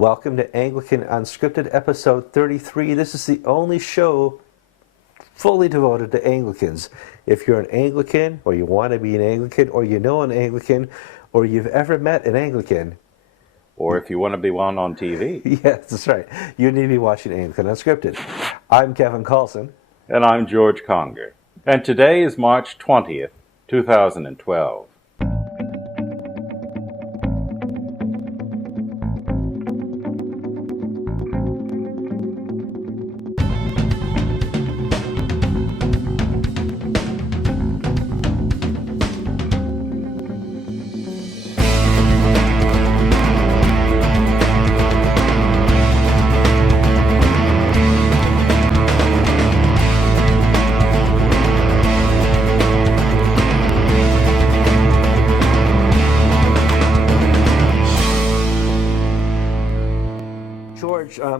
Welcome to Anglican Unscripted, episode 33. This is the only show fully devoted to Anglicans. If you're an Anglican, or you want to be an Anglican, or you know an Anglican, or you've ever met an Anglican, or if you want to be one on TV. Yes, that's right. You need to be watching Anglican Unscripted. I'm Kevin Carlson. And I'm George Conger. And today is March 20th, 2012.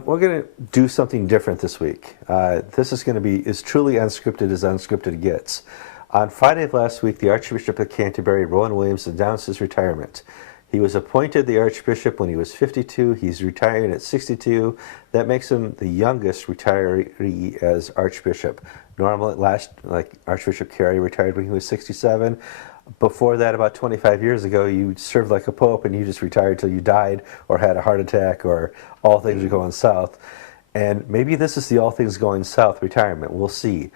We're going to do something different this week. This is going to be as truly unscripted as unscripted gets. On Friday of last week, the Archbishop of Canterbury, Rowan Williams, announced his retirement. He was appointed the Archbishop when he was 52. He's retiring at 62. That makes him the youngest retiree as Archbishop. Normally, Archbishop Carey retired when he was 67. Before that, about 25 years ago, you served like a pope and you just retired till you died or had a heart attack or all things are going south. And maybe this is the all things going south retirement. We'll see.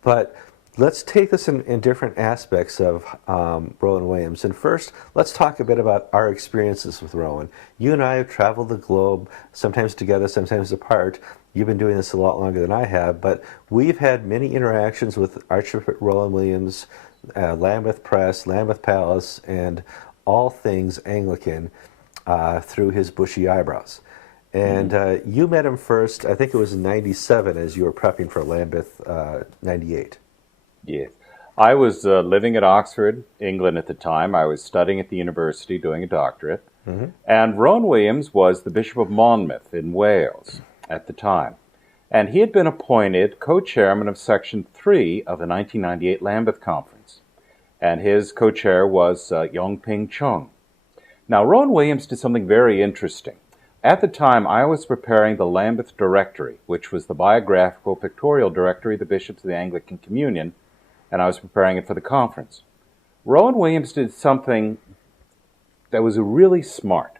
But let's take this in different aspects of Rowan Williams. And first, let's talk a bit about our experiences with Rowan. You and I have traveled the globe, sometimes together, sometimes apart. You've been doing this a lot longer than I have, but we've had many interactions with Archbishop Rowan Williams, Lambeth Press, Lambeth Palace, and all things Anglican through his bushy eyebrows. And you met him first, I think it was in 97, as you were prepping for Lambeth 98. Yes. I was living at Oxford, England at the time. I was studying at the university, doing a doctorate. And Rowan Williams was the Bishop of Monmouth in Wales at the time. And he had been appointed co-chairman of Section 3 of the 1998 Lambeth Conference. And his co-chair was Yong Ping Chung. Now, Rowan Williams did something very interesting. At the time, I was preparing the Lambeth Directory, which was the biographical pictorial directory of the bishops of the Anglican Communion, and I was preparing it for the conference. Rowan Williams did something that was really smart.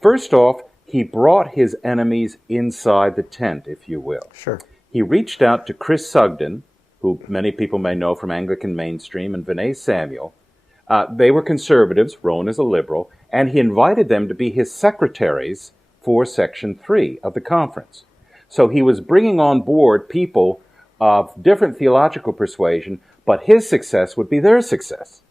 First off, he brought his enemies inside the tent, if you will. Sure. He reached out to Chris Sugden, who many people may know from Anglican Mainstream, and Vinay Samuel. They were conservatives, Rowan is a liberal, and he invited them to be his secretaries for Section 3 of the conference. So he was bringing on board people of different theological persuasion, but his success would be their success.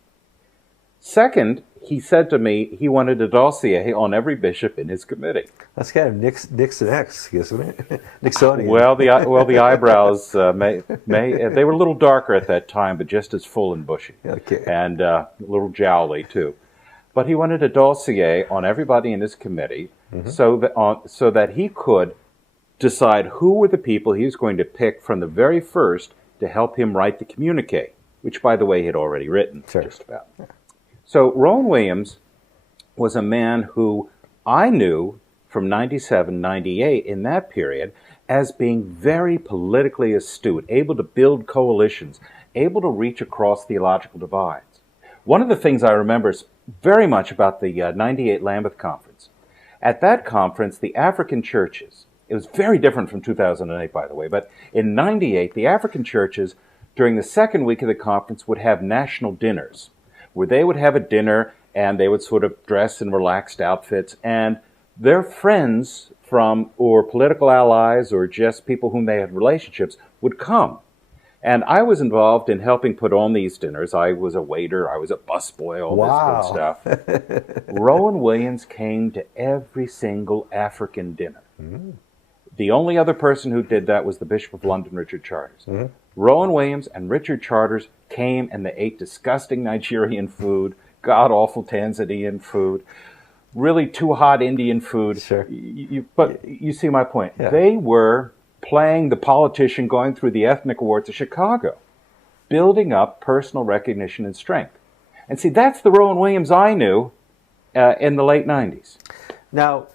Second, he said to me he wanted a dossier on every bishop in his committee. That's kind of Nixon-esque, isn't it? Nixonian. Well, the eyebrows they were a little darker at that time, but just as full and bushy. Okay. And a little jowly too. But he wanted a dossier on everybody in his committee, so that he could decide who were the people he was going to pick from the very first to help him write the communique, which, by the way, he had already written, just about. So Rowan Williams was a man who I knew from 97, 98, in that period, as being very politically astute, able to build coalitions, able to reach across theological divides. One of the things I remember very much about the 98 Lambeth Conference, at that conference, the African churches, it was very different from 2008, by the way, but in 98, the African churches, during the second week of the conference, would have national dinners, where they would have a dinner and they would sort of dress in relaxed outfits, and their friends or political allies or just people whom they had relationships would come. And I was involved in helping put on these dinners. I was a waiter, I was a busboy, all this good stuff. Rowan Williams came to every single African dinner. The only other person who did that was the Bishop of London, Richard Charters. Rowan Williams and Richard Charters came and they ate disgusting Nigerian food, god-awful Tanzanian food, really too hot Indian food. Sure. But you see my point. Yeah. They were playing the politician going through the ethnic warts of Chicago, building up personal recognition and strength. And see, that's the Rowan Williams I knew in the late 90s. Now,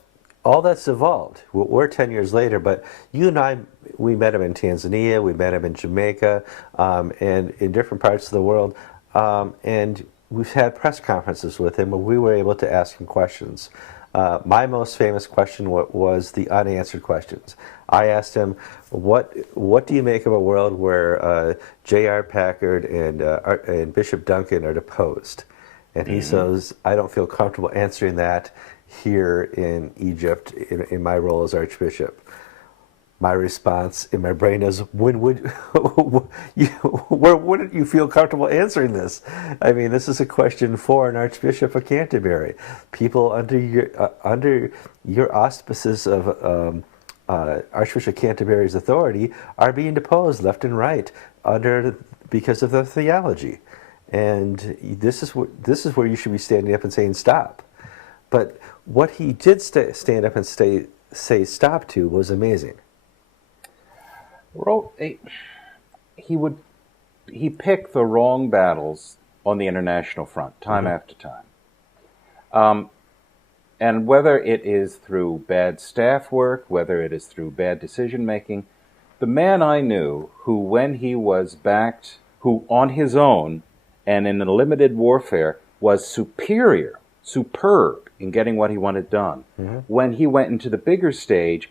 all that's evolved. We're 10 years later, but you and I, we met him in Tanzania, we met him in Jamaica, and in different parts of the world, and we've had press conferences with him where we were able to ask him questions. My most famous question was the unanswered questions. I asked him, what do you make of a world where J.R. Packard and Bishop Duncan are deposed? And he says, I don't feel comfortable answering that here in Egypt in my role as Archbishop. My response in my brain is, when wouldn't you feel comfortable answering this? I mean, this is a question for an Archbishop of Canterbury. People under your auspices of Archbishop of Canterbury's authority are being deposed left and right because of their theology. And this is where you should be standing up and saying stop. But what he did stand up and say stop to was amazing. Well, he picked the wrong battles on the international front time after time. And whether it is through bad staff work, whether it is through bad decision making, the man I knew who, when he was backed, who on his own and in a limited warfare was superb in getting what he wanted done. When he went into the bigger stage,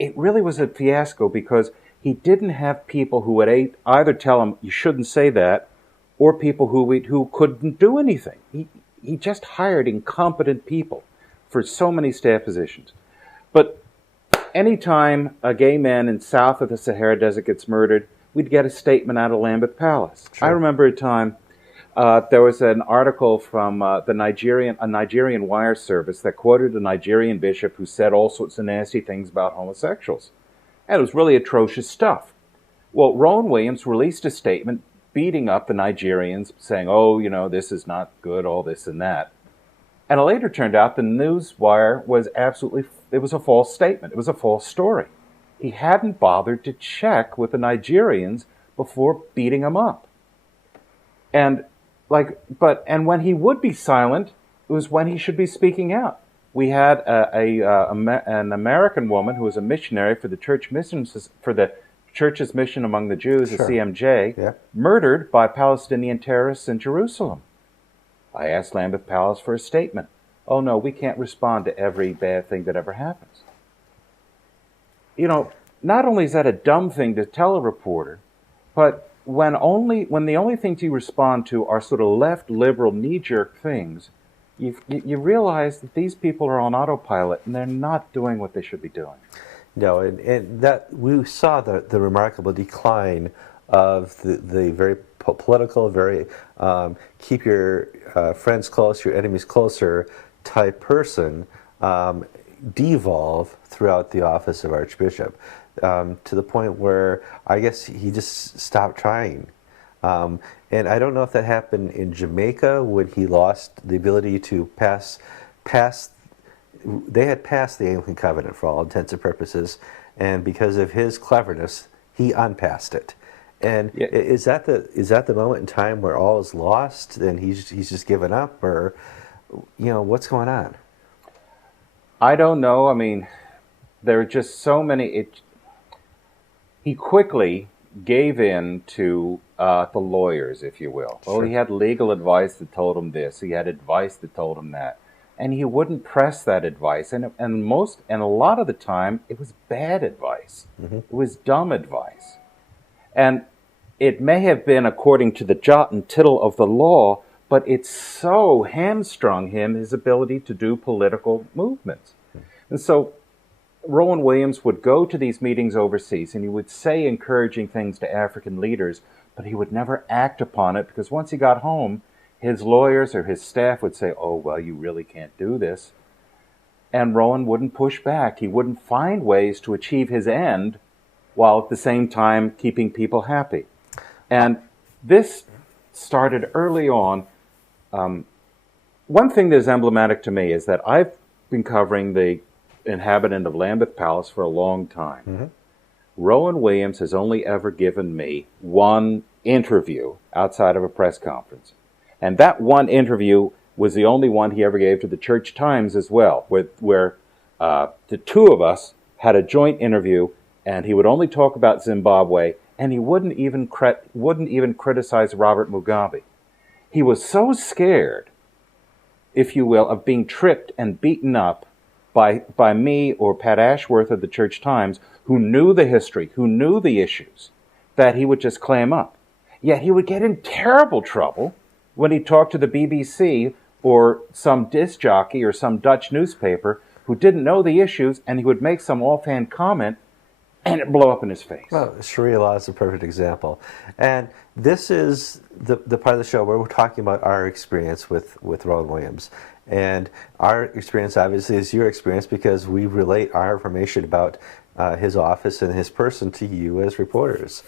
it really was a fiasco because he didn't have people who would either tell him you shouldn't say that, or people who couldn't do anything. He just hired incompetent people for so many staff positions. But anytime a gay man in south of the Sahara Desert gets murdered, we'd get a statement out of Lambeth Palace. Sure. I remember a time there was an article from a Nigerian wire service that quoted a Nigerian bishop who said all sorts of nasty things about homosexuals. And it was really atrocious stuff. Well, Rowan Williams released a statement beating up the Nigerians, saying, oh, this is not good, all this and that. And it later turned out the news wire was it was a false statement. It was a false story. He hadn't bothered to check with the Nigerians before beating them up. And when he would be silent, it was when he should be speaking out. We had an American woman who was a missionary for the church's mission among the Jews, the CMJ, murdered by Palestinian terrorists in Jerusalem. I asked Lambeth Palace for a statement. Oh no, we can't respond to every bad thing that ever happens. Not only is that a dumb thing to tell a reporter, but when the only things you respond to are sort of left liberal knee-jerk things, you realize that these people are on autopilot and they're not doing what they should be doing. No, and that we saw the remarkable decline of the very political, very keep your friends close, your enemies closer type person devolve throughout the office of Archbishop. To the point where I guess he just stopped trying. And I don't know if that happened in Jamaica when he lost the ability to pass. They had passed the Anglican covenant for all intents and purposes, and because of his cleverness, he unpassed it. And is that the moment in time where all is lost and he's just given up, or what's going on? I don't know. I mean, there are just so many. He quickly gave in to the lawyers, if you will. Sure. Well, he had legal advice that told him this. He had advice that told him that, and he wouldn't press that advice. And a lot of the time, it was bad advice. It was dumb advice, and it may have been according to the jot and tittle of the law, but it so hamstrung his ability to do political movements, and so Rowan Williams would go to these meetings overseas and he would say encouraging things to African leaders, but he would never act upon it because once he got home, his lawyers or his staff would say, oh, well, you really can't do this. And Rowan wouldn't push back. He wouldn't find ways to achieve his end while at the same time keeping people happy. And this started early on. One thing that is emblematic to me is that I've been covering the inhabitant of Lambeth Palace for a long time. Rowan Williams has only ever given me one interview outside of a press conference. And that one interview was the only one he ever gave to the Church Times as well, where the two of us had a joint interview, and he would only talk about Zimbabwe, and he wouldn't even criticize Robert Mugabe. He was so scared, if you will, of being tripped and beaten up by me or Pat Ashworth of the Church Times, who knew the history, who knew the issues, that he would just clam up. Yet he would get in terrible trouble when he talked to the BBC or some disc jockey or some Dutch newspaper who didn't know the issues, and he would make some offhand comment and it blow up in his face. Well, Sharia law is a perfect example. And this is the part of the show where we're talking about our experience with Rowan Williams. And our experience, obviously, is your experience because we relate our information about his office and his person to you as reporters.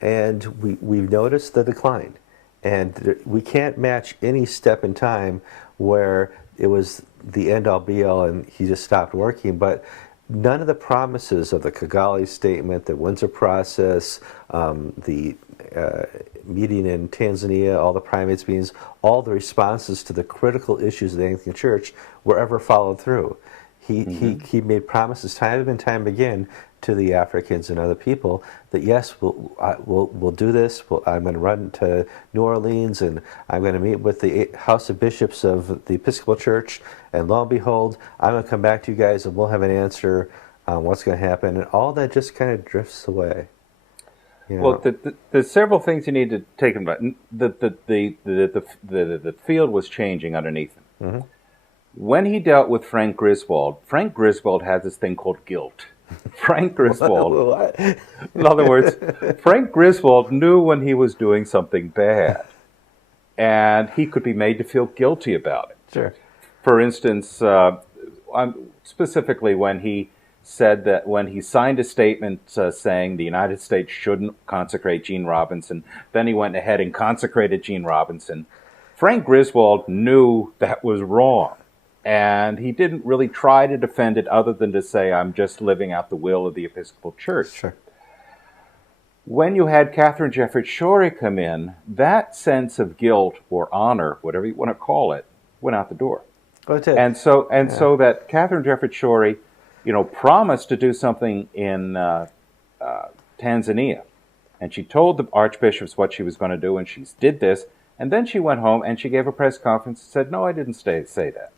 And we've noticed the decline. And we can't match any step in time where it was the end-all be-all and he just stopped working. But none of the promises of the Kigali Statement, the Windsor Process, the meeting in Tanzania, all the primates meetings, all the responses to the critical issues of the Anglican Church were ever followed through. He made promises time and time again to the Africans and other people that yes, we'll do this. I'm going to run to New Orleans and I'm going to meet with the House of Bishops of the Episcopal Church, and lo and behold, I'm going to come back to you guys and we'll have an answer on what's going to happen. And all that just kind of drifts away. You know? Well, there's several things you need to take about. The field was changing underneath him. Mm-hmm. When he dealt with Frank Griswold had this thing called guilt. Frank Griswold, in other words, Frank Griswold knew when he was doing something bad, and he could be made to feel guilty about it. Sure. For instance, specifically when he said that when he signed a statement saying the United States shouldn't consecrate Gene Robinson, then he went ahead and consecrated Gene Robinson. Frank Griswold knew that was wrong. And he didn't really try to defend it other than to say, I'm just living out the will of the Episcopal Church. Sure. When you had Catherine Jefferts Schori come in, that sense of guilt or honor, whatever you want to call it, went out the door. Well, it did. So that Catherine Jefferts Schori, promised to do something in Tanzania. And she told the archbishops what she was going to do, and she did this. And then she went home and she gave a press conference and said, no, I didn't say that.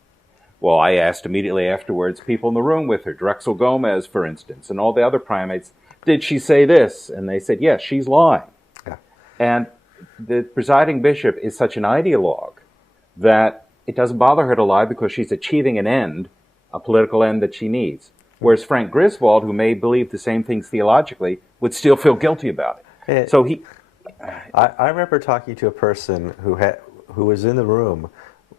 Well, I asked immediately afterwards people in the room with her, Drexel Gomez, for instance, and all the other primates, did she say this? And they said, yes, she's lying. Yeah. And the presiding bishop is such an ideologue that it doesn't bother her to lie because she's achieving an end, a political end that she needs. Whereas Frank Griswold, who may believe the same things theologically, would still feel guilty about it. So he... I remember talking to a person who was in the room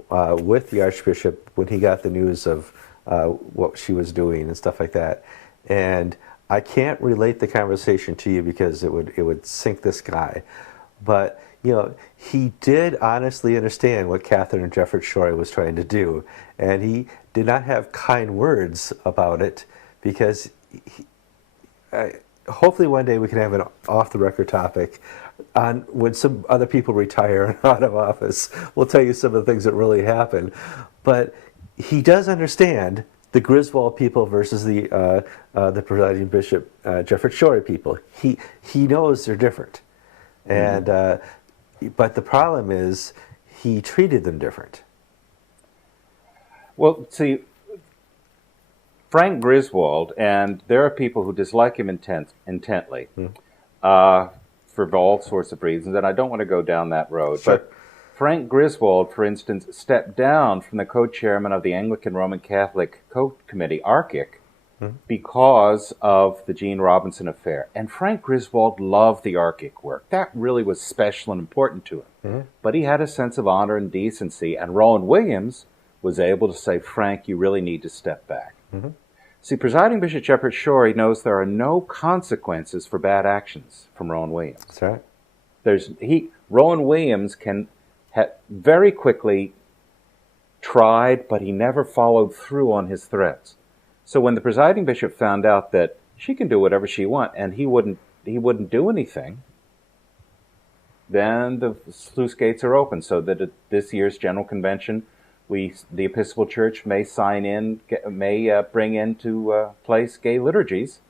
with the Archbishop when he got the news of what she was doing and stuff like that. And I can't relate the conversation to you because it would sink this guy. But, he did honestly understand what Catherine Jefferts Schori was trying to do. And he did not have kind words about it because hopefully one day we can have an off-the-record topic on when some other people retire and out of office. We'll tell you some of the things that really happened. But he does understand the Griswold people versus the presiding bishop, Jefferts Schori people. He knows they're different. And but the problem is he treated them different. Well, see, Frank Griswold, and there are people who dislike him intently, for all sorts of reasons, and I don't want to go down that road. Sure. But Frank Griswold, for instance, stepped down from the co-chairman of the Anglican Roman Catholic Co-Committee, ARCIC, because of the Gene Robinson affair. And Frank Griswold loved the ARCIC work. That really was special and important to him. But he had a sense of honor and decency, and Rowan Williams was able to say, Frank, you really need to step back. See, presiding Bishop Jefferts Schori knows there are no consequences for bad actions from Rowan Williams. That's right. Rowan Williams very quickly tried, but he never followed through on his threats. So when the presiding bishop found out that she can do whatever she wants and he wouldn't do anything, then the sluice gates are open. So that at this year's General Convention, the Episcopal Church may bring into place gay liturgies,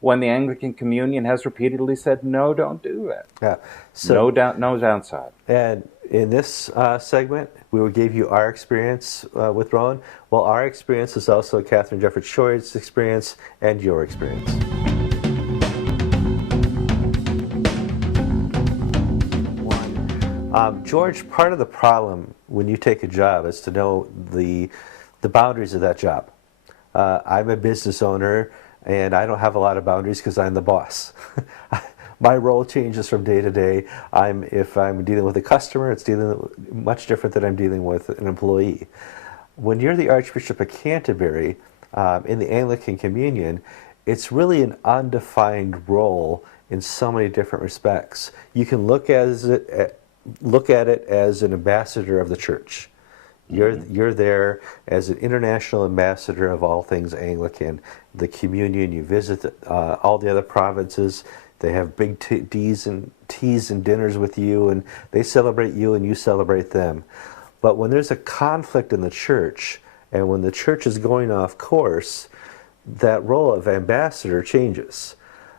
when the Anglican Communion has repeatedly said, no, don't do that. Yeah. So, no downside. And in this segment, we will give you our experience with Rowan. Well, our experience is also Catherine Jefferts Schor's experience and your experience. George, part of the problem when you take a job is to know the boundaries of that job. I'm a business owner, and I don't have a lot of boundaries because I'm the boss. My role changes from day to day. If I'm dealing with a customer, it's much different than I'm dealing with an employee. When you're the Archbishop of Canterbury in the Anglican Communion, it's really an undefined role in so many different respects. You can look at it as an ambassador of the Church. You're there as an international ambassador of all things Anglican. The Communion, you visit all the other provinces. They have big teas and dinners with you, and they celebrate you and you celebrate them. But when there's a conflict in the Church, and when the Church is going off course, that role of ambassador changes.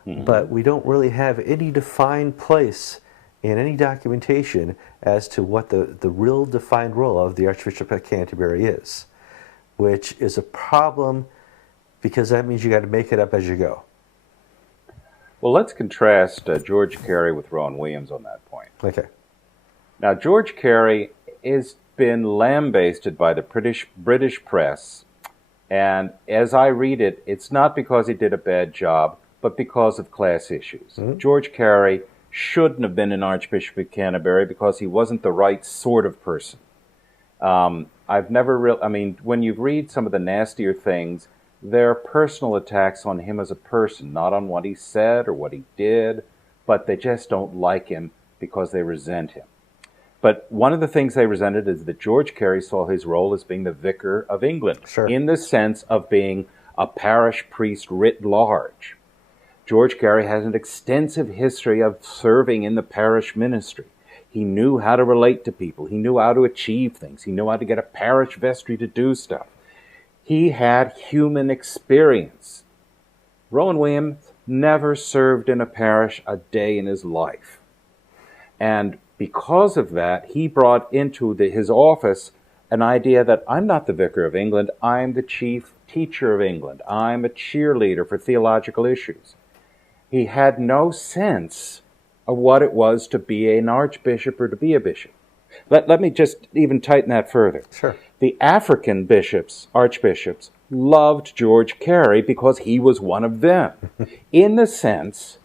But we don't really have any defined place in any documentation as to what the real defined role of the Archbishop of Canterbury is, which is a problem because that means you got to make it up as you go. Well, let's contrast George Carey with Rowan Williams on that point. Okay. Now, George Carey has been lambasted by the British press, and as I read it, it's not because he did a bad job, but because of class issues. George Carey shouldn't have been an Archbishop of Canterbury because he wasn't the right sort of person. When you read some of the nastier things, they're personal attacks on him as a person, not on what he said or what he did, but they just don't like him because they resent him. But one of the things they resented is that George Carey saw his role as being the Vicar of England, in the sense of being a parish priest writ large. George Carey has an extensive history of serving in the parish ministry. He knew how to relate to people. He knew how to achieve things. He knew how to get a parish vestry to do stuff. He had human experience. Rowan Williams never served in a parish a day in his life. And because of that, he brought into his office an idea that I'm not the Vicar of England, I'm the chief teacher of England. I'm a cheerleader for theological issues. He had no sense of what it was to be an archbishop or to be a bishop. Let me just even tighten that further. Sure. The African archbishops, loved George Carey because he was one of them, in the sense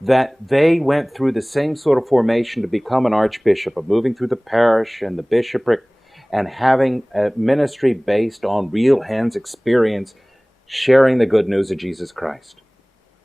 that they went through the same sort of formation to become an archbishop, of moving through the parish and the bishopric and having a ministry based on real hands experience, sharing the good news of Jesus Christ.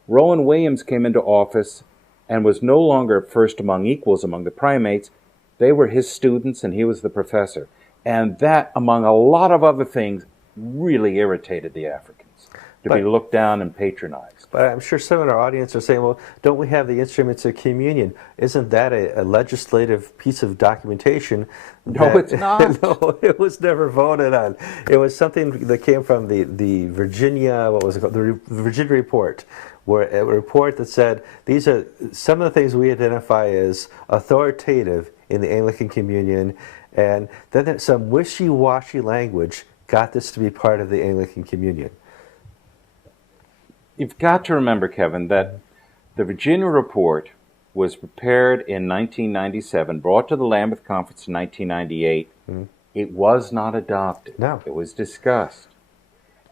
Rowan Williams came into office and was no longer first among equals among the primates. They were his students and he was the professor. And that, among a lot of other things, really irritated the Africans, to be looked down and patronized. But I'm sure some of our audience are saying, well, don't we have the instruments of communion? Isn't that a legislative piece of documentation? No, it's not. No, it was never voted on. It was something that came from the Virginia, what was it called? The Virginia Report, where a report that said, these are some of the things we identify as authoritative in the Anglican Communion, and then some wishy-washy language got this to be part of the Anglican Communion. You've got to remember, Kevin, that the Virginia Report was prepared in 1997, brought to the Lambeth Conference in 1998. It was not adopted. No. It was discussed.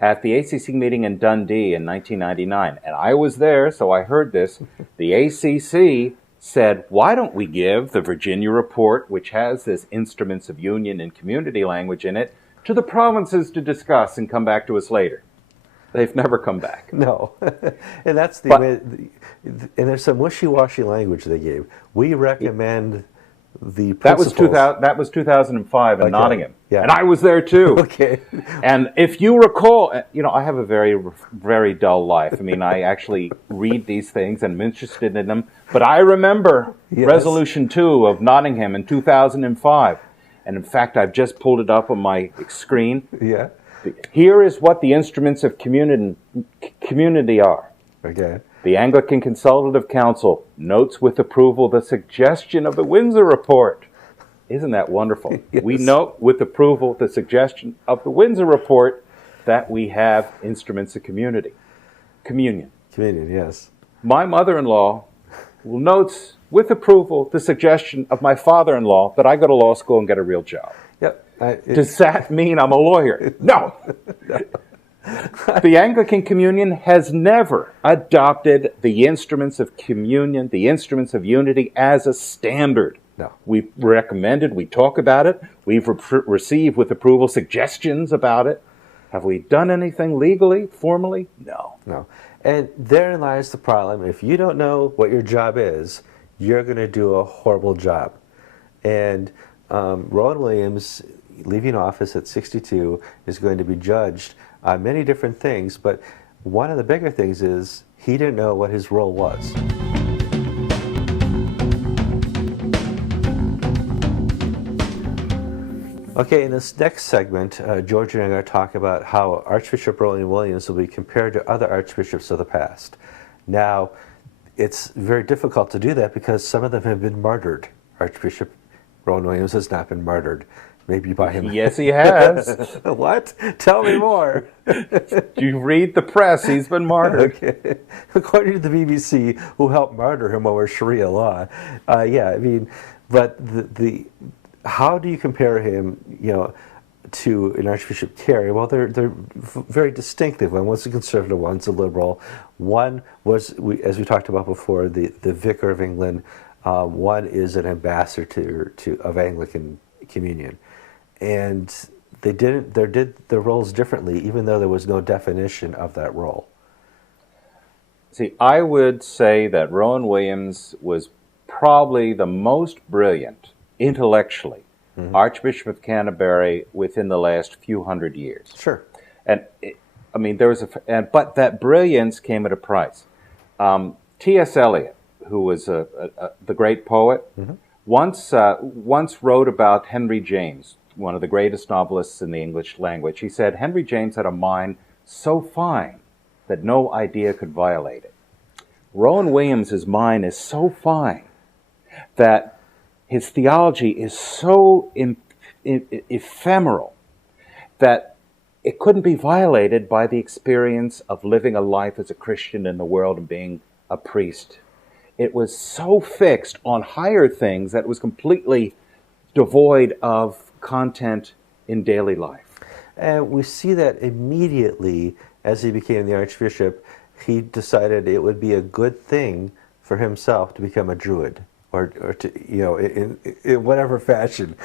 At the ACC meeting in Dundee in 1999, and I was there, so I heard this, the ACC said, why don't we give the Virginia Report, which has this Instruments of Union and Community language in it, to the provinces to discuss and come back to us later. They've never come back. No. And that's the way, and there's some wishy-washy language they gave. We recommend the principles. That was 2005 in Nottingham. Yeah. And I was there too. Okay. And if you recall, I have a very, very dull life. I mean, I actually read these things and I'm interested in them. But I remember Resolution 2 of Nottingham in 2005. And in fact, I've just pulled it up on my screen. Yeah. Here is what the instruments of community are. Okay. The Anglican Consultative Council notes with approval the suggestion of the Windsor Report. Isn't that wonderful? Yes. We note with approval the suggestion of the Windsor Report that we have instruments of communion. Communion, yes. My mother-in-law notes with approval the suggestion of my father-in-law that I go to law school and get a real job. Yep. Does that mean I'm a lawyer? No. The Anglican Communion has never adopted the instruments of communion, the instruments of unity, as a standard. No. We've recommended, we talk about it, we've received with approval suggestions about it. Have we done anything legally, formally? No. No. And therein lies the problem. If you don't know what your job is, you're going to do a horrible job. And Rowan Williams, leaving office at 62, is going to be judged on many different things, but one of the bigger things is he didn't know what his role was. Okay, in this next segment, George and I are going to talk about how Archbishop Rowan Williams will be compared to other archbishops of the past. Now, it's very difficult to do that because some of them have been martyred. Archbishop Rowan Williams has not been martyred. Maybe by him. Yes, he has. What? Tell me more. You read the press, he's been martyred. Okay. According to the BBC, who helped martyr him over Sharia law. Yeah, I mean, but the how do you compare him, to an Archbishop Carey? Well, they're very distinctive. One's a conservative, one's a liberal. One was, as we talked about before, the Vicar of England. One is an ambassador of Anglican Communion. And they did their roles differently, even though there was no definition of that role. See, I would say that Rowan Williams was probably the most brilliant, intellectually, Archbishop of Canterbury within the last few hundred years. Sure. And but that brilliance came at a price. T.S. Eliot, who was the great poet, once wrote about Henry James, one of the greatest novelists in the English language. He said, Henry James had a mind so fine that no idea could violate it. Rowan Williams' mind is so fine that his theology is so ephemeral that it couldn't be violated by the experience of living a life as a Christian in the world and being a priest. It was so fixed on higher things that it was completely devoid of content in daily life. And we see that immediately as he became the Archbishop. He decided it would be a good thing for himself to become a Druid, or to, in whatever fashion.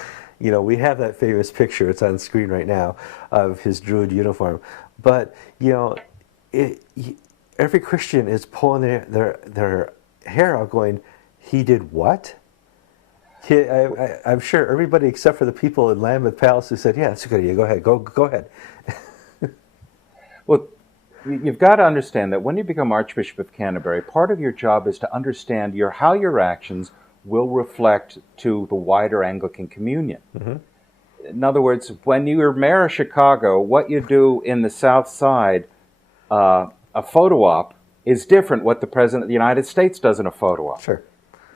We have that famous picture, it's on screen right now, of his Druid uniform. But, every Christian is pulling their hair out going, he did what? I'm sure everybody except for the people in Lambeth Palace who said, yeah, that's a good idea, go ahead. Well, you've got to understand that when you become Archbishop of Canterbury, part of your job is to understand how your actions will reflect to the wider Anglican communion. In other words, when you're mayor of Chicago, what you do in the South Side, a photo op, is different what the President of the United States does in a photo op. Sure.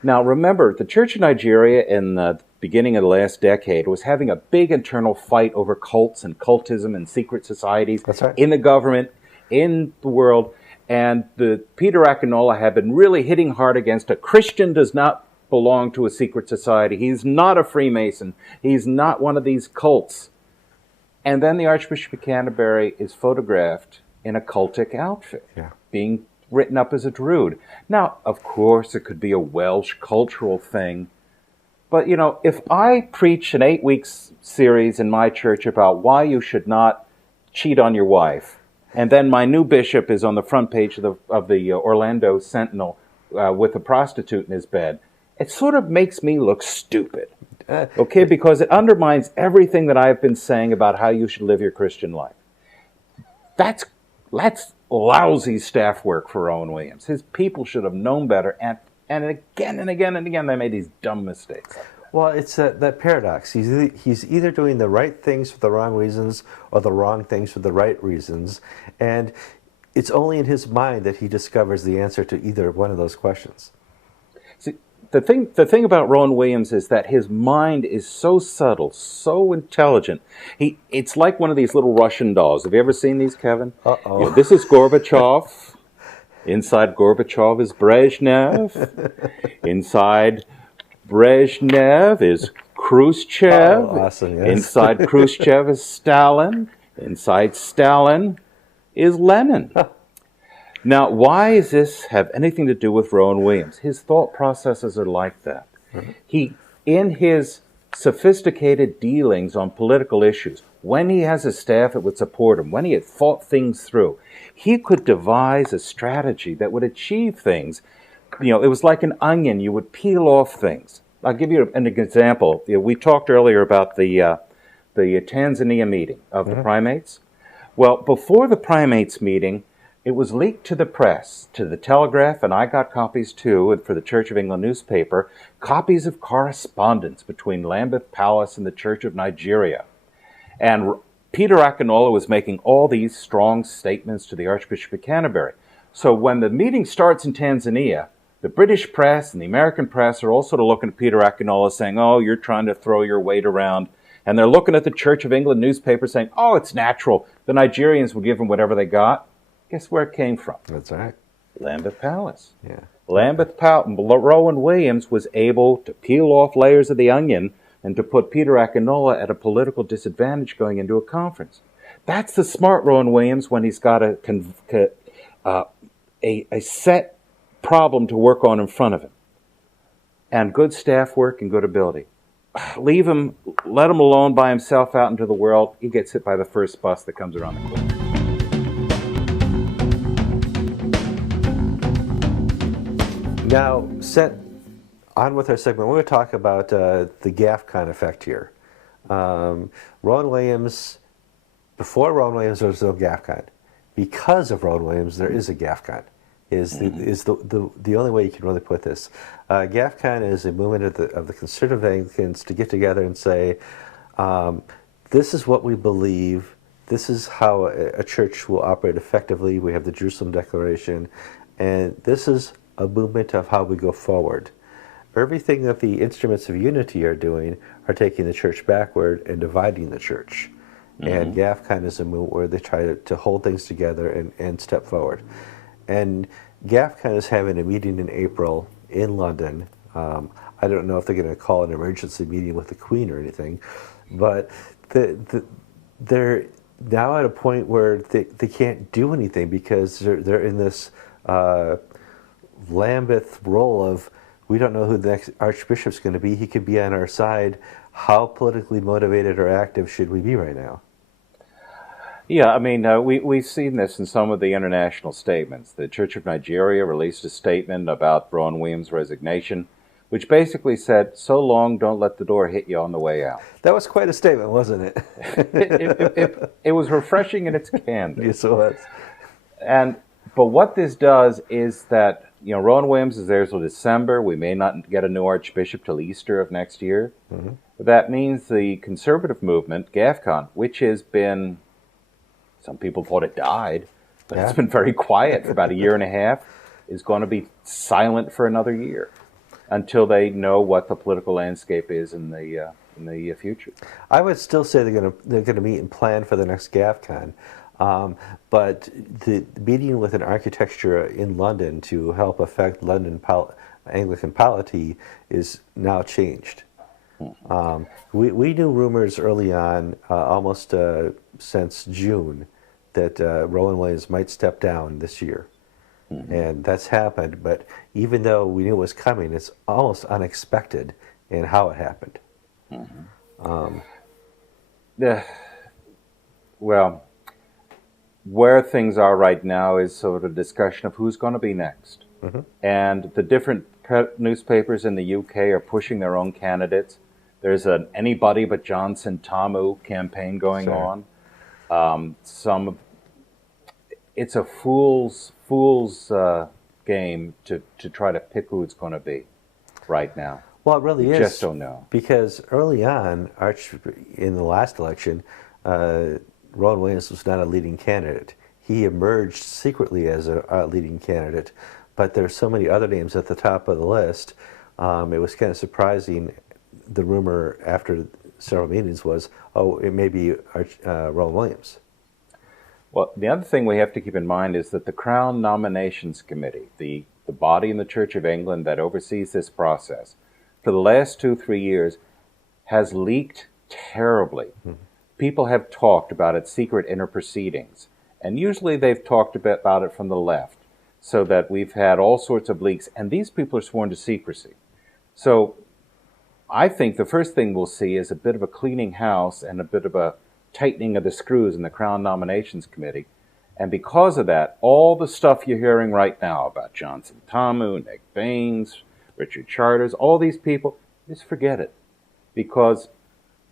Now, remember, the Church of Nigeria in the beginning of the last decade was having a big internal fight over cults and cultism and secret societies. That's right. In the government, in the world. And Peter Akinola had been really hitting hard against a Christian does not belong to a secret society. He's not a Freemason. He's not one of these cults. And then the Archbishop of Canterbury is photographed in a cultic outfit, being written up as a Druid. Now, of course, it could be a Welsh cultural thing. But, if I preach an 8-week series in my church about why you should not cheat on your wife, and then my new bishop is on the front page of the Orlando Sentinel with a prostitute in his bed, it sort of makes me look stupid. Okay, because it undermines everything that I've been saying about how you should live your Christian life. That's lousy staff work for Rowan Williams. His people should have known better, and again and again and again they made these dumb mistakes. Well, it's that paradox. He's either doing the right things for the wrong reasons or the wrong things for the right reasons. And it's only in his mind that he discovers the answer to either one of those questions. See, the thing about Rowan Williams is that his mind is so subtle, so intelligent. It's like one of these little Russian dolls. Have you ever seen these, Kevin? Uh-oh. You know, this is Gorbachev. Inside Gorbachev is Brezhnev. Inside Brezhnev is Khrushchev. Oh, awesome, yes. Inside Khrushchev is Stalin. Inside Stalin is Lenin. Now, why does this have anything to do with Rowan Williams? His thought processes are like that. He, in his sophisticated dealings on political issues, when he has a staff that would support him, when he had thought things through, he could devise a strategy that would achieve things. You know, it was like an onion. You would peel off things. I'll give you an example. You know, we talked earlier about the Tanzania meeting of the primates. Well, before the primates meeting, it was leaked to the press, to the Telegraph, and I got copies too, and for the Church of England newspaper, copies of correspondence between Lambeth Palace and the Church of Nigeria. And Peter Akinola was making all these strong statements to the Archbishop of Canterbury. So when the meeting starts in Tanzania, the British press and the American press are all sort of looking at Peter Akinola saying, oh, you're trying to throw your weight around. And they're looking at the Church of England newspaper saying, oh, it's natural. The Nigerians would give them whatever they got. Guess where it came from? That's right. Lambeth Palace. Yeah. Lambeth Palace. Rowan Williams was able to peel off layers of the onion and to put Peter Akinola at a political disadvantage going into a conference. That's the smart Rowan Williams when he's got a set problem to work on in front of him. And good staff work and good ability. Leave him, let him alone by himself out into the world. He gets hit by the first bus that comes around the corner. Now, set on with our segment, we're going to talk about the Gafcon effect here. Rowan Williams, before Rowan Williams, there was no Gafcon. Because of Rowan Williams, there is a Gafcon. Is the only way you can really put this. Gafcon is a movement of the conservative Anglicans to get together and say, this is what we believe, this is how a church will operate effectively. We have the Jerusalem Declaration, and this is a movement of how we go forward. Everything that the instruments of unity are doing are taking the church backward and dividing the church. And Gafcon is a movement where they try to hold things together and step forward. And Gafcon is having a meeting in April in London. I don't know if they're going to call an emergency meeting with the Queen or anything, but they're now at a point where they can't do anything because they're in this Lambeth role of, we don't know who the next Archbishop's going to be. He could be on our side. How politically motivated or active should we be right now? Yeah, I mean, we've seen this in some of the international statements. The Church of Nigeria released a statement about Rowan Williams' resignation, which basically said, so long, don't let the door hit you on the way out. That was quite a statement, wasn't it? It was refreshing in its candor. Yes, it was. But what this does is that, you know, Rowan Williams is there till December. We may not get a new Archbishop till Easter of next year. That means the conservative movement, Gafcon, which has been... Some people thought it died, but it's been very quiet for about a year and a half, is going to be silent for another year until they know what the political landscape is in the future. I would still say they're going to meet and plan for the next Gafcon, but the meeting with an architecture in London to help affect London Anglican polity is now changed. We knew rumors early on, almost since June, that Rowan Williams might step down this year. And that's happened, but even though we knew it was coming, it's almost unexpected in how it happened. Well, where things are right now is sort of a discussion of who's going to be next. And the different newspapers in the UK are pushing their own candidates. There's an anybody but Johnson Tamu campaign going on. It's a fool's game to try to pick who it's going to be right now. Well, it really We is. just don't know. Because early on, in the last election, Rowan Williams was not a leading candidate. He emerged secretly as a leading candidate, but there's so many other names at the top of the list. It was kind of surprising. The rumor after several meetings was, oh, it may be Rowan Williams. Well, the other thing we have to keep in mind is that the Crown Nominations Committee, the body in the Church of England that oversees this process, for the last 2-3 years, has leaked terribly. Mm-hmm. People have talked about its secret inner proceedings, and usually they've talked about it from the left, so that we've had all sorts of leaks, and these people are sworn to secrecy. So I think the first thing we'll see is a bit of a cleaning house and a bit of a tightening of the screws in the Crown Nominations Committee. And because of that, all the stuff you're hearing right now about Johnson Tamu, Nick Baines, Richard Charters, all these people, just forget it. Because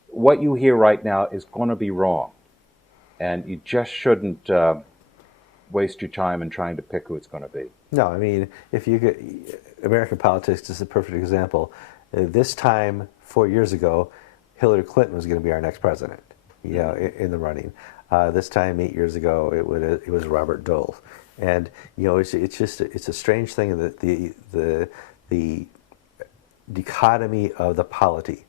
what you hear right now is going to be wrong. And you just shouldn't waste your time in trying to pick who it's going to be. No, I mean, if you get American politics is a perfect example. This time, 4 years ago, Hillary Clinton was going to be our next president, in the running. This time, 8 years ago, it was Robert Dole, and it's a strange thing that the dichotomy of the polity,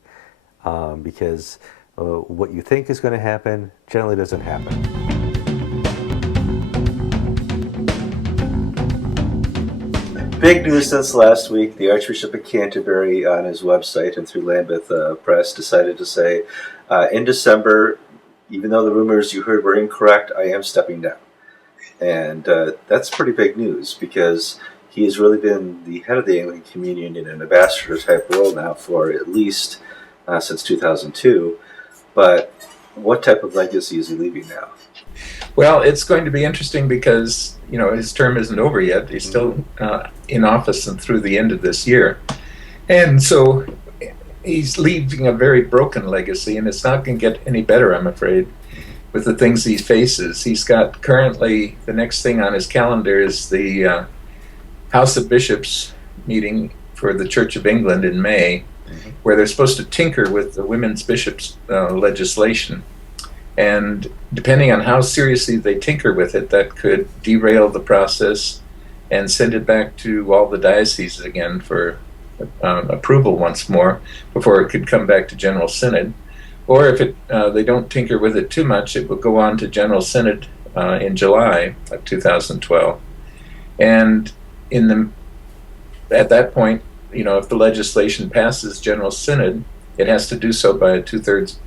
because what you think is going to happen generally doesn't happen. Big news since last week. The Archbishop of Canterbury on his website and through Lambeth Press decided to say, in December, even though the rumors you heard were incorrect, I am stepping down. And that's pretty big news because he has really been the head of the Anglican Communion in an ambassador type role now for at least since 2002. But what type of legacy is he leaving now? Well, it's going to be interesting because, his term isn't over yet. He's still in office and through the end of this year. And so he's leaving a very broken legacy, and it's not going to get any better, I'm afraid, with the things he faces. He's got currently, the next thing on his calendar is the House of Bishops meeting for the Church of England in May, where they're supposed to tinker with the women's bishops' legislation. And depending on how seriously they tinker with it, that could derail the process and send it back to all the dioceses again for approval once more before it could come back to General Synod. Or if they don't tinker with it too much, it will go on to General Synod in July of 2012. And at that point, if the legislation passes General Synod, it has to do so by a 2/3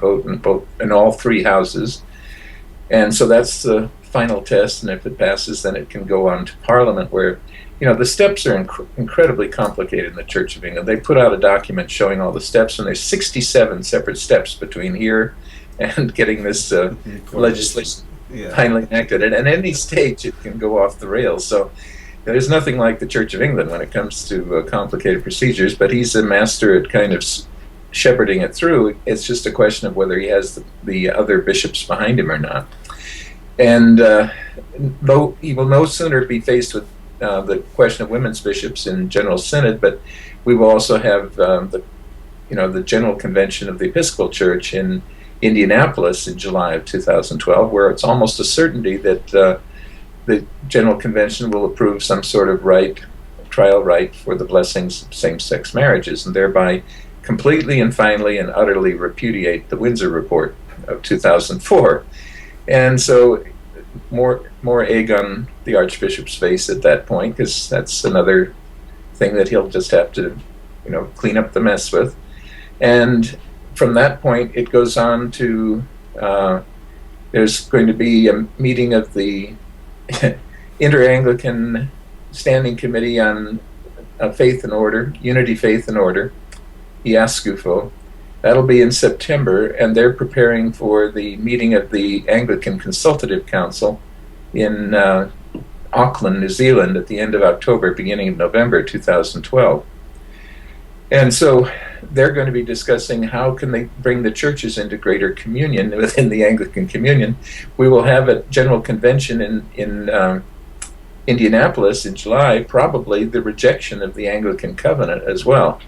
vote in all three houses. And so that's the final test, and if it passes, then it can go on to Parliament, where the steps are incredibly complicated in the Church of England. They put out a document showing all the steps, and there's 67 separate steps between here and getting this legislation finally enacted. And at any stage, it can go off the rails. So there's nothing like the Church of England when it comes to complicated procedures, but he's a master at kind of shepherding it through. It's just a question of whether he has the other bishops behind him or not. And he will no sooner be faced with the question of women's bishops in General Synod, but we will also have the General Convention of the Episcopal Church in Indianapolis in July of 2012, where it's almost a certainty that the General Convention will approve some sort of trial right for the blessings of same-sex marriages, and thereby completely and finally and utterly repudiate the Windsor Report of 2004. And so more egg on the Archbishop's face at that point, because that's another thing that he'll just have to, clean up the mess with. And from that point, it goes on to, there's going to be a meeting of the Inter-Anglican Standing Committee on Faith and Order, Unity, Faith and Order, IASCUFO. That'll be in September, and they're preparing for the meeting of the Anglican Consultative Council in Auckland, New Zealand, at the end of October, beginning of November 2012. And so they're going to be discussing how can they bring the churches into greater communion within the Anglican Communion. We will have a general convention in Indianapolis in July, probably the rejection of the Anglican covenant as well.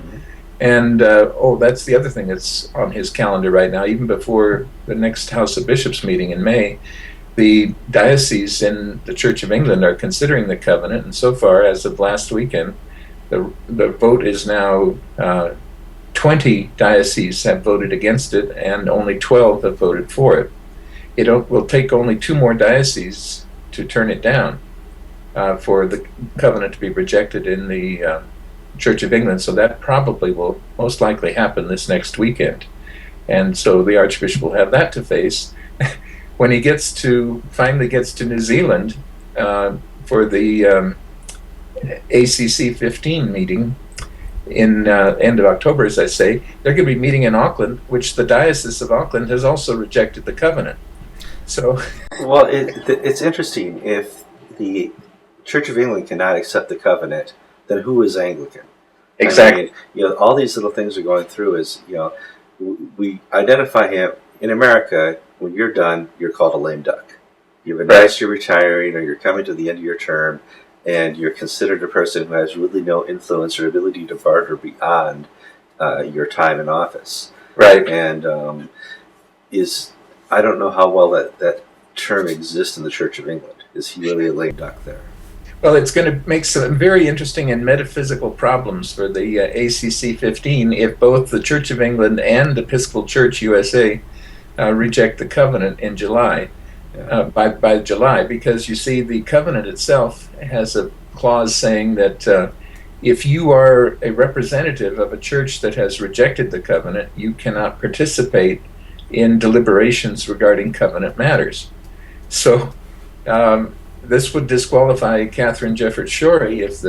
And that's the other thing that's on his calendar right now. Even before the next House of Bishops meeting in May, the dioceses in the Church of England are considering the covenant, and so far, as of last weekend, the vote is now 20 dioceses have voted against it, and only 12 have voted for it. It will take only 2 more dioceses to turn it down for the covenant to be rejected in the Church of England, so that probably will most likely happen this next weekend. And so the Archbishop will have that to face. When he finally gets to New Zealand for the ACC 15 meeting in end of October, as I say, they're going to be meeting in Auckland, which the Diocese of Auckland has also rejected the covenant. So, well, it's interesting. If the Church of England cannot accept the covenant, then who is Anglican? Exactly. I mean, all these little things are going through. Is we identify him in America. When you're done, you're called a lame duck. You've announced you're retiring, or you're coming to the end of your term, and you're considered a person who has really no influence or ability to barter beyond your time in office. Right. And I don't know how well that term exists in the Church of England. Is he really a lame duck there? Well, it's going to make some very interesting and metaphysical problems for the ACC 15 if both the Church of England and the Episcopal Church USA reject the covenant in July, by July, because you see the covenant itself has a clause saying that if you are a representative of a church that has rejected the covenant, you cannot participate in deliberations regarding covenant matters. So this would disqualify Catherine Jefferts Schori if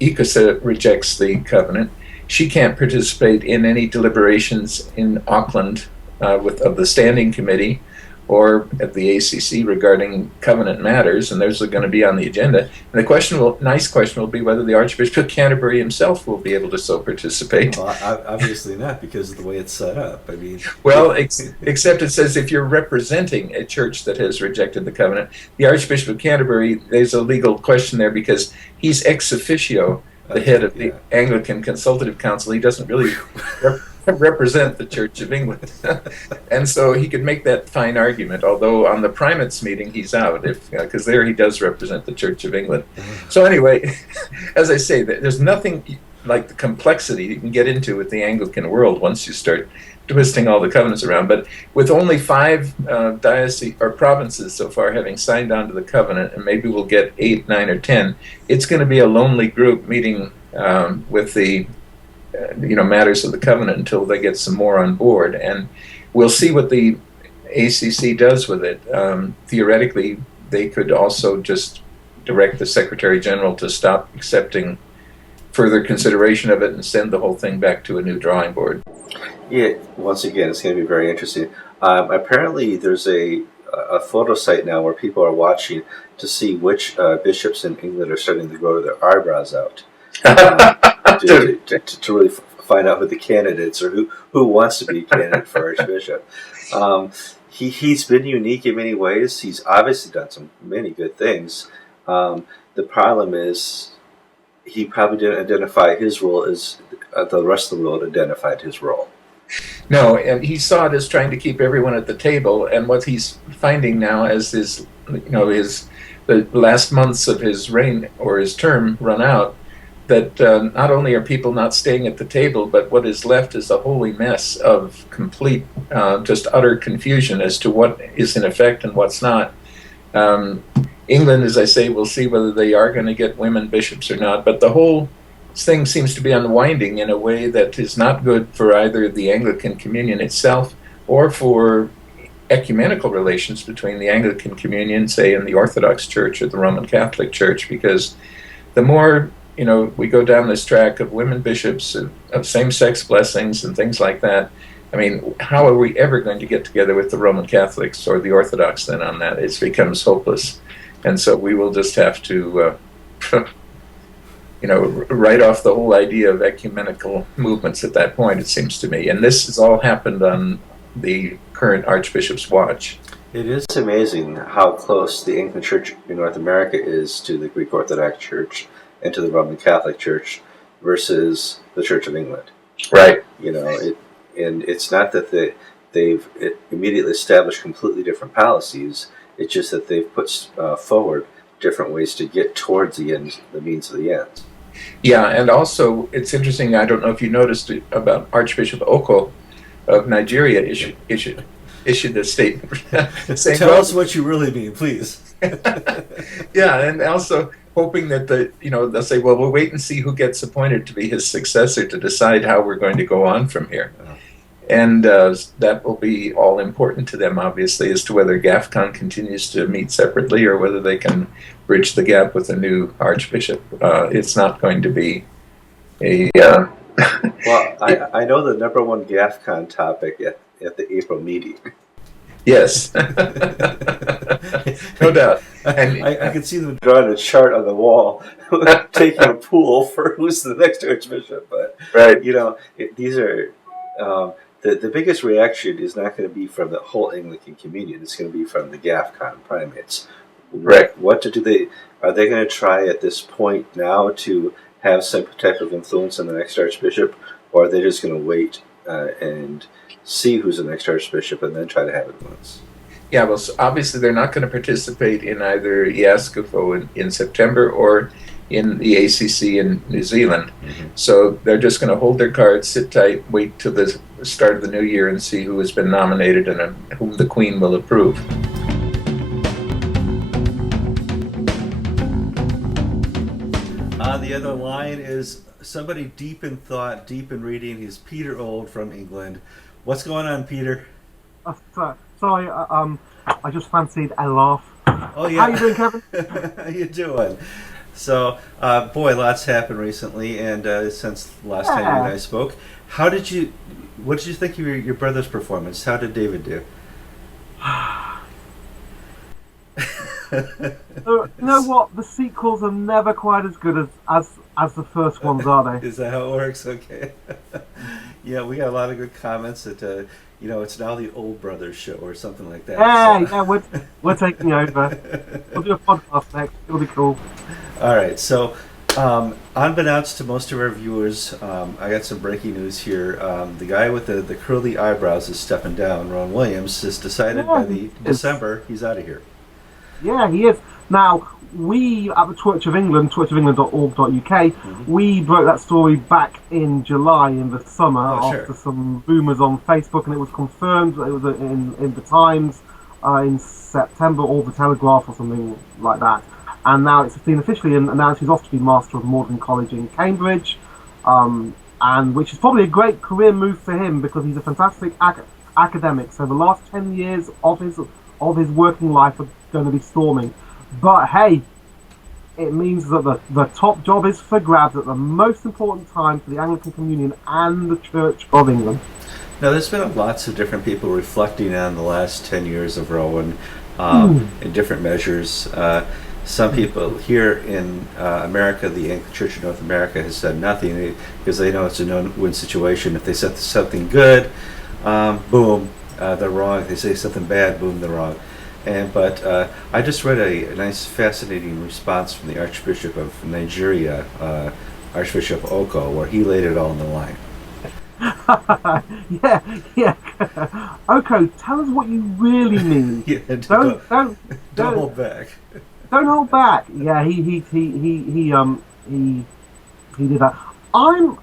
ECOSA rejects the covenant. She can't participate in any deliberations in Auckland of the Standing Committee or at the ACC regarding covenant matters, and those are going to be on the agenda. And the nice question will be whether the Archbishop of Canterbury himself will be able to so participate. Well, obviously not, because of the way it's set up. I mean, well, except it says if you're representing a church that has rejected the covenant, the Archbishop of Canterbury, there's a legal question there because he's ex officio the head of the Anglican Consultative Council. He doesn't really represent the Church of England. And so he could make that fine argument, although on the primates meeting he's out, because there he does represent the Church of England. So anyway, as I say, there's nothing like the complexity you can get into with the Anglican world once you start twisting all the covenants around. But with only 5 diocese or provinces so far having signed on to the covenant, and maybe we'll get 8, 9, or 10, it's going to be a lonely group meeting with the matters of the covenant until they get some more on board. And we'll see what the ACC does with it. Theoretically, they could also just direct the Secretary General to stop accepting further consideration of it and send the whole thing back to a new drawing board. Yeah, once again, it's going to be very interesting. Apparently, there's a photo site now where people are watching to see which bishops in England are starting to grow their eyebrows out. To really find out who the candidates or who wants to be a candidate for Archbishop. He's been unique in many ways. He's obviously done some many good things. The problem is he probably didn't identify his role as the rest of the world identified his role. No, and he saw it as trying to keep everyone at the table, and what he's finding now as the last months of his reign or his term run out, that not only are people not staying at the table, but what is left is a holy mess of complete, just utter confusion as to what is in effect and what's not. England, as I say, we'll see whether they are going to get women bishops or not, but the whole thing seems to be unwinding in a way that is not good for either the Anglican Communion itself or for ecumenical relations between the Anglican Communion, say, and the Orthodox Church or the Roman Catholic Church, because the more we go down this track of women bishops, of same-sex blessings and things like that, I mean, how are we ever going to get together with the Roman Catholics or the Orthodox then on that? It becomes hopeless. And so we will just have to, write off the whole idea of ecumenical movements at that point, it seems to me. And this has all happened on the current Archbishop's watch. It is amazing how close the Anglican Church in North America is to the Greek Orthodox Church and to the Roman Catholic Church versus the Church of England. Right. And it's not that they've immediately established completely different policies. It's just that they've put forward different ways to get towards the end, the means of the end. Yeah, and also it's interesting. I don't know if you noticed it, about Archbishop Oko of Nigeria issued a statement saying, Tell us what you really mean, please. Yeah, and also hoping that they'll say, well, we'll wait and see who gets appointed to be his successor to decide how we're going to go on from here. And that will be all important to them, obviously, as to whether Gafcon continues to meet separately or whether they can bridge the gap with a new archbishop. It's not going to be a... Well, I know the number one Gafcon topic at the April meeting. Yes. No doubt. And I can see them drawing a chart on the wall, taking a pool for who's the next archbishop. But, right. These are... The biggest reaction is not going to be from the whole Anglican communion. It's going to be from the Gafcon primates. Right. Are they going to try at this point now to have some type of influence on the next archbishop, or are they just going to wait and see who's the next archbishop and then try to have influence? Yeah, well, so obviously they're not going to participate in either Iaskafo in September or in the ACC in New Zealand. Mm-hmm. So they're just going to hold their cards, sit tight, wait till the start of the new year and see who has been nominated and whom the Queen will approve. On the other line is somebody deep in thought, deep in reading. He's Peter Old from England. What's going on, Peter? Sorry, I just fancied a laugh. Oh, yeah. How you doing, Kevin? How you doing? So, boy, lots happened recently, and since last time you and I spoke. What did you think of your brother's performance? How did David do? You know what? The sequels are never quite as good as the first ones, are they? Is that how it works? Okay. Yeah, we got a lot of good comments that it's now the Old Brothers show or something like that. Yeah, we're taking over. We'll do a podcast next. It'll be cool. All right, so unbeknownst to most of our viewers, I got some breaking news here. The guy with the curly eyebrows is stepping down. Ron Williams has decided by the December he's out of here. Yeah, he is. Now, we at the Church of England, churchofengland.org.uk, we broke that story back in July in the summer after some rumours on Facebook, and it was confirmed that it was in the Times in September, or the Telegraph or something like that. And now it's been officially announced he's off to be Master of Magdalen College in Cambridge, and which is probably a great career move for him because he's a fantastic academic. So the last 10 years of his working life are going to be storming. But hey, it means that the top job is for grabs at the most important time for the Anglican Communion and the Church of England. Now, there's been lots of different people reflecting on the last 10 years of Rowan in different measures. Some people here in America, the Anglican Church of North America, has said nothing because they know it's a no-win situation. If they say something good, boom, they're wrong. If they say something bad, boom, they're wrong. But I just read a nice, fascinating response from the Archbishop of Nigeria, Archbishop Oko, where he laid it all on the line. Yeah. Oko, tell us what you really mean. Yeah, don't hold back. Don't hold back. Yeah, he did that. I'm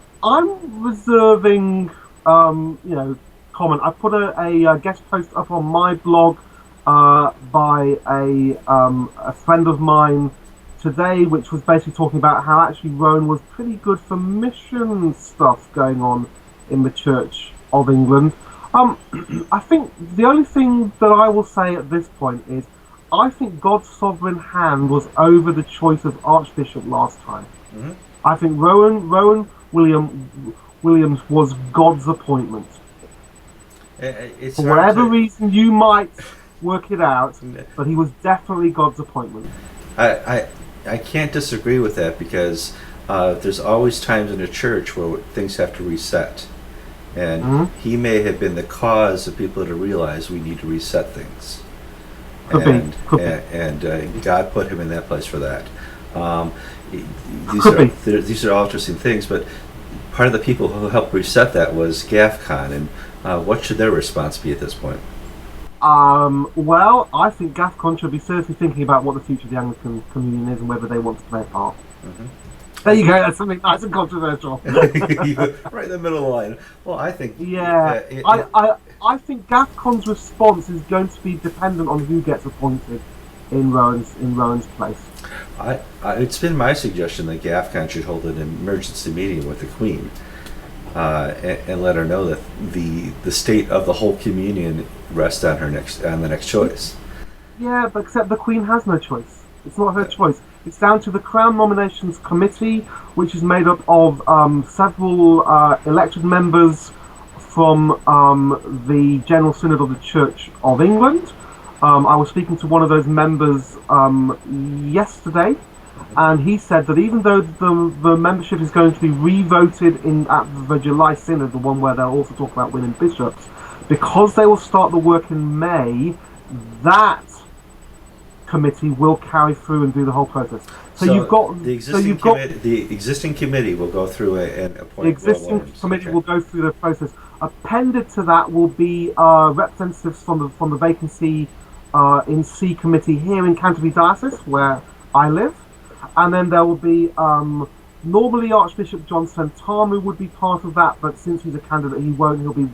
reserving comment. I put a guest post up on my blog by a friend of mine today, which was basically talking about how actually Rowan was pretty good for mission stuff going on in the Church of England. I think the only thing that I will say at this point is I think God's sovereign hand was over the choice of Archbishop last time. Mm-hmm. I think Rowan Williams was God's appointment. For whatever reason you might work it out, but he was definitely God's appointment. I can't disagree with that because there's always times in a church where things have to reset. And he may have been the cause of people to realize we need to reset things. and God put him in that place for that. These are all interesting things, but part of the people who helped reset that was Gafcon, and what should their response be at this point? Well, I think Gafcon should be seriously thinking about what the future of the Anglican communion is and whether they want to play a part. Mm-hmm. There you go. That's something nice and controversial. Right in the middle of the line. Well, I think. Yeah, I think Gafcon's response is going to be dependent on who gets appointed in Rowan's place. It's been my suggestion that Gafcon should hold an emergency meeting with the Queen and let her know that the state of the whole communion rests on the next choice. Yeah, but except the Queen has no choice. It's not her choice. It's down to the Crown Nominations Committee, which is made up of several elected members from the General Synod of the Church of England. I was speaking to one of those members yesterday, and he said that even though the membership is going to be re-voted at the July Synod, the one where they'll also talk about women bishops, because they will start the work in May, that committee will carry through and do the whole process. So you've got the existing committee will go through and appoint. The existing committee will go through the process. Appended to that will be representatives from the vacancy in C committee here in Canterbury Diocese, where I live, and then there will be normally Archbishop John Sentamu would be part of that, but since he's a candidate, he won't. He'll be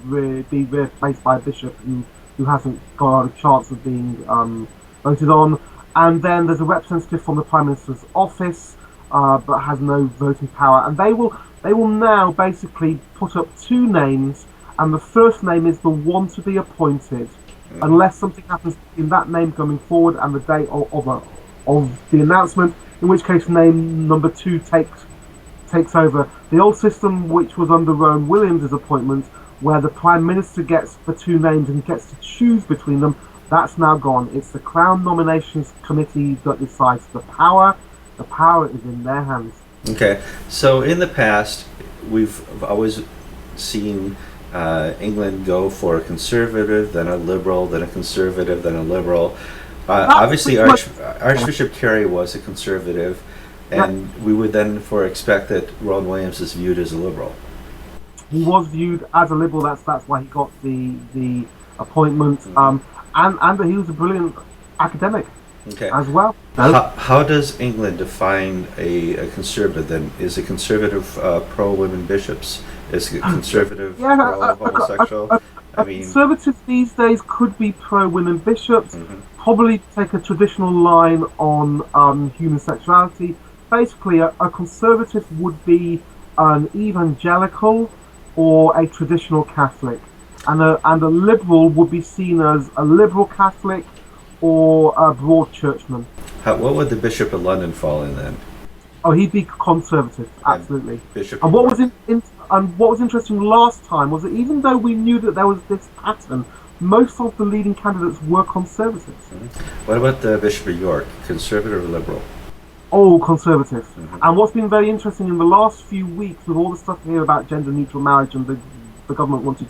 replaced by a bishop who hasn't got a chance of being voted on. And then there's a representative from the Prime Minister's office, but has no voting power. And they will now basically put up two names, and the first name is the one to be appointed, unless something happens in that name coming forward and the date of the announcement, in which case name number two takes over. The old system, which was under Rowan Williams' appointment, where the Prime Minister gets the two names and gets to choose between them, that's now gone. It's the Crown Nominations Committee that decides the power. The power is in their hands. Okay, so in the past, we've always seen England go for a conservative, then a liberal, then a conservative, then a liberal. Obviously, Archbishop Carey was a conservative, and we would then expect that Rowan Williams is viewed as a liberal. He was viewed as a liberal. That's why he got the appointment. And he was a brilliant academic as well. How does England define a conservative then? Is a conservative pro-women bishops? Is a conservative pro-homosexual? Conservatives these days could be pro-women bishops, probably take a traditional line on human sexuality. Basically, a conservative would be an evangelical or a traditional Catholic. And a liberal would be seen as a liberal Catholic or a broad churchman. What would the Bishop of London fall in then? Oh, he'd be conservative, absolutely. And what was interesting last time was that even though we knew that there was this pattern, most of the leading candidates were conservatives. What about the Bishop of York, conservative or liberal? Oh, conservative. And what's been very interesting in the last few weeks with all the stuff here about gender-neutral marriage and the government wanted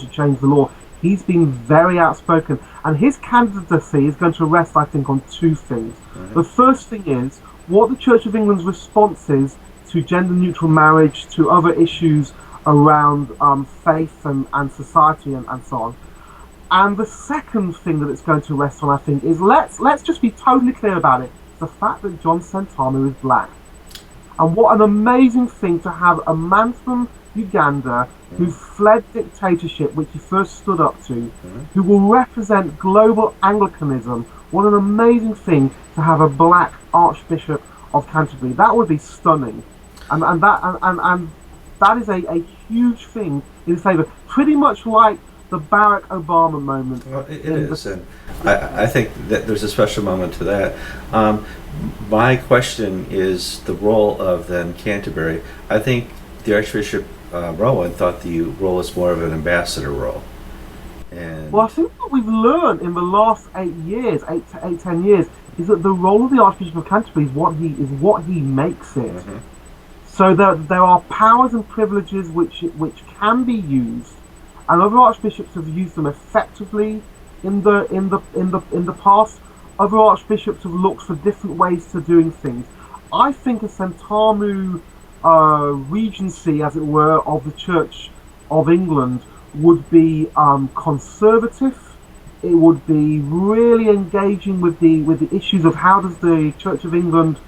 to change the law, he's been very outspoken, and his candidacy is going to rest, I think, on two things. The first thing is what the Church of England's response is to gender-neutral marriage, to other issues around faith and society and so on. And the second thing that it's going to rest on, I think, is let's just be totally clear about it. The fact that John Sentamu is black. And what an amazing thing to have a man from Uganda who fled dictatorship, which he first stood up to, who will represent global Anglicanism. What an amazing thing to have a black Archbishop of Canterbury. That would be stunning, and that is a huge thing in his favour. Pretty much like the Barack Obama moment. Well, it is, and I think that there's a special moment to that. My question is the role of then Canterbury. I think the Archbishop Rowan thought the role was more of an ambassador role. And well, I think what we've learned in the last 10 years, is that the role of the Archbishop of Canterbury is what he makes it. So there are powers and privileges which can be used, and other archbishops have used them effectively in the past, other archbishops have looked for different ways to doing things. I think a Centamu regency, as it were, of the Church of England would be conservative. It would be really engaging with the issues of how does the Church of England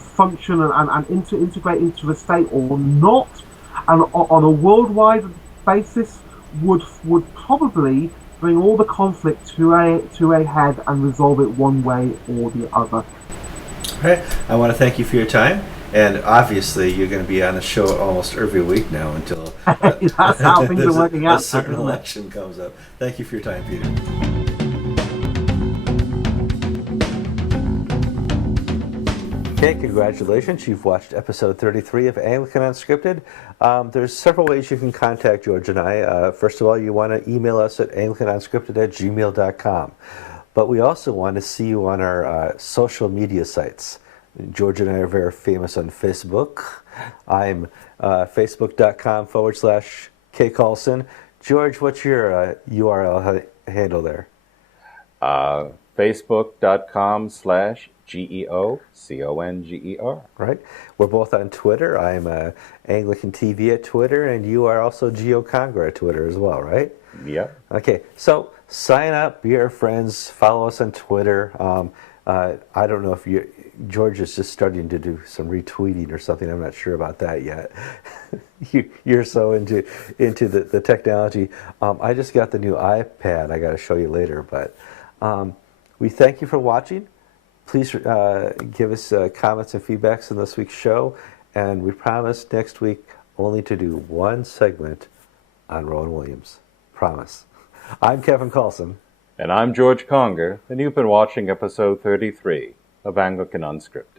function and integrate into the state or not, and on a worldwide basis would probably bring all the conflict to a head and resolve it one way or the other. All right. I want to thank you for your time. And obviously, you're going to be on the show almost every week now until that's how things are working out. A certain election comes up. Thank you for your time, Peter. Okay, congratulations. You've watched episode 33 of Anglican Unscripted. There's several ways you can contact George and I. First of all, you want to email us at anglicanunscripted@gmail.com. But we also want to see you on our social media sites. George and I are very famous on Facebook. I'm facebook.com/K. Carlson. George, what's your URL handle there? Facebook.com/GEOCONGER. Right. We're both on Twitter. I'm AnglicanTV at Twitter, and you are also GeoConger at Twitter as well, right? Yeah. Okay, so sign up, be our friends, follow us on Twitter. I don't know if George is just starting to do some retweeting or something. I'm not sure about that yet. You're so into the technology. I just got the new iPad. I got to show you later. But we thank you for watching. Please give us comments and feedbacks on this week's show. And we promise next week only to do one segment on Rowan Williams. Promise. I'm Kevin Carlson. And I'm George Conger, and you've been watching episode 33 of Anglican Unscripted.